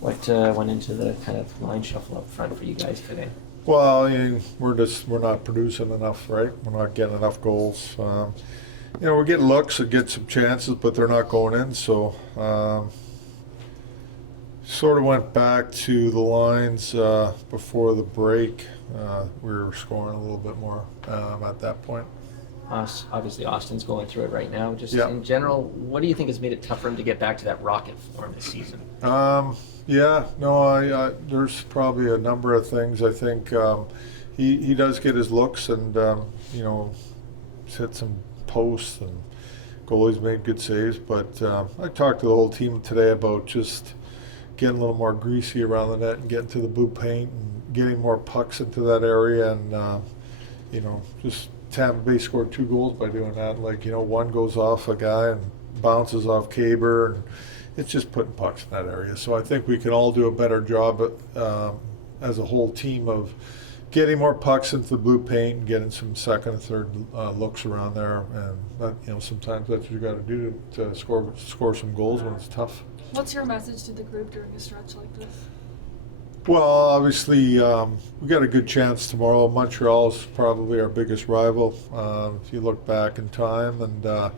What went into the kind of line shuffle up front for you guys today? Well, I mean, we're not producing enough, right? We're not getting enough goals. We're getting looks and get some chances, but they're not going in. So, sort of went back to the lines before the break. We were scoring a little bit more at that point. Obviously, Austin's going through it right now. Just Yeah. in general, what do you think has made it tough for him to get back to that rocket form this season? Yeah, no, there's probably a number of things. I think he does get his looks, and he's hit some posts, and goalies made good saves. But I talked to the whole team today about just getting a little more greasy around the net and getting to the blue paint and getting more pucks into that area, and just Tampa Bay scored 2 goals by doing that. One goes off a guy and bounces off Caber, and it's just putting pucks in that area. So I think we can all do a better job as a whole team of getting more pucks into the blue paint and getting some second and third looks around there. And sometimes that's what you got to do to score some goals when it's tough. What's your message to the group during a stretch like this? Well, obviously, we got a good chance tomorrow. Montreal's probably our biggest rival. If you look back in time, and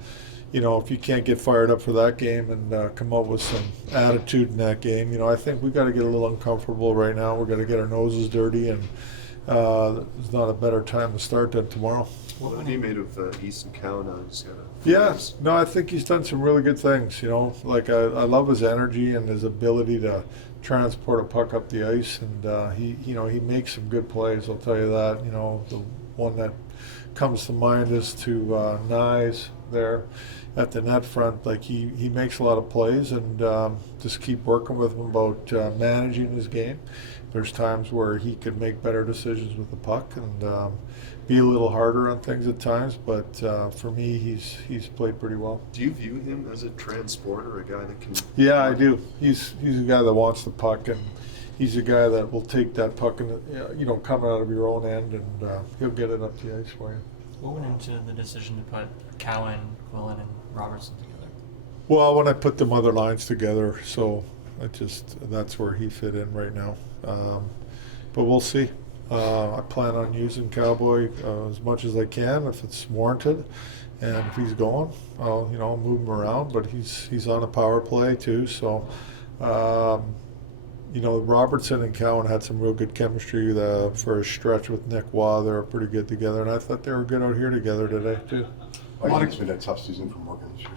if you can't get fired up for that game and come up with some attitude in that game, I think we got to get a little uncomfortable right now. We're going to get our noses dirty, and there's not a better time to start than tomorrow. What would he made of Easton Cowan now? He's got No, I think he's done some really good things. I love his energy and his ability to transport a puck up the ice, and he makes some good plays. I'll tell you that. The one that comes to mind is to Nyes there at the net front. He makes a lot of plays, and just keep working with him about managing his game. There's times where he could make better decisions with the puck and be a little harder on things at times, but for me, he's played pretty well. Do you view him as a transporter, a guy that can? Yeah, I do. He's a guy that wants the puck, and he's a guy that will take that puck and coming out of your own end, and he'll get it up the ice for you. What went into the decision to put Cowan, Quillen, and Robertson together? Well, when I put them other lines together, so that's where he fit in right now. But we'll see. I plan on using Cowboy as much as I can if it's warranted, and if he's going, I'll move him around. But he's on a power play too, so Robertson and Cowan had some real good chemistry for a stretch with Nick Waugh. They were pretty good together, and I thought they were good out here together today too. I think it's been a tough season for Morgan this year.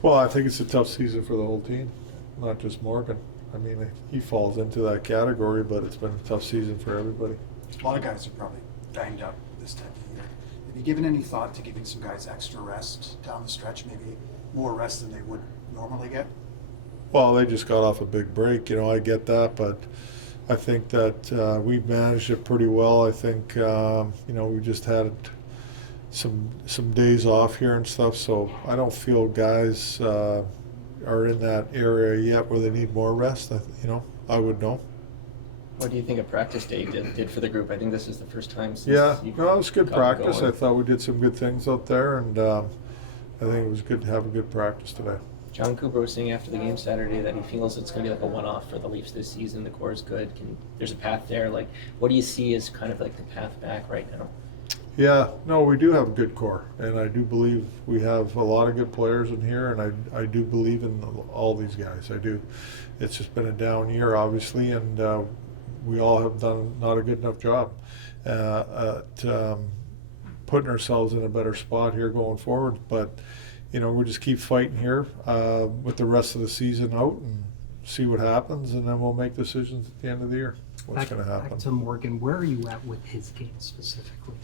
Well, I think it's a tough season for the whole team, not just Morgan. I mean, he falls into that category, but it's been a tough season for everybody. A lot of guys are probably banged up this time of year. Have you given any thought to giving some guys extra rest down the stretch, maybe more rest than they would normally get? Well, they just got off a big break, I get that, but I think that we've managed it pretty well. I think, we just had some days off here and stuff, so I don't feel guys are in that area yet where they need more rest. I would know. What do you think of practice day did for the group? I think this is the first time since It was good gotten practice. going. I thought we did some good things out there, and I think it was good to have a good practice today. John Cooper was saying after the game Saturday that he feels it's going to be like a one-off for the Leafs this season. The core is good. There's a path there. What do you see as kind of like the path back right now? Yeah, no, we do have a good core, and I do believe we have a lot of good players in here, and I do believe in all these guys. I do. It's just been a down year, obviously, and we all have done not a good enough job at putting ourselves in a better spot here going forward. But, we'll just keep fighting here with the rest of the season out and see what happens, and then we'll make decisions at the end of the year. What's going to happen. Back to Morgan, where are you at with his game specifically?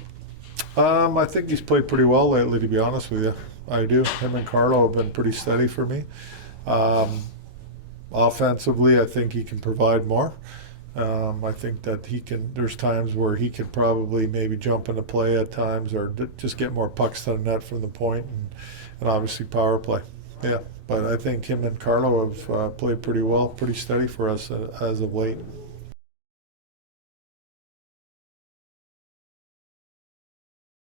I think he's played pretty well lately, to be honest with you. I do. Him and Carlo have been pretty steady for me. Offensively, I think he can provide more. I think that there's times where he could probably maybe jump into play at times or just get more pucks to the net from the point and obviously power play. Yeah, but I think him and Carlo have played pretty well, pretty steady for us as of late.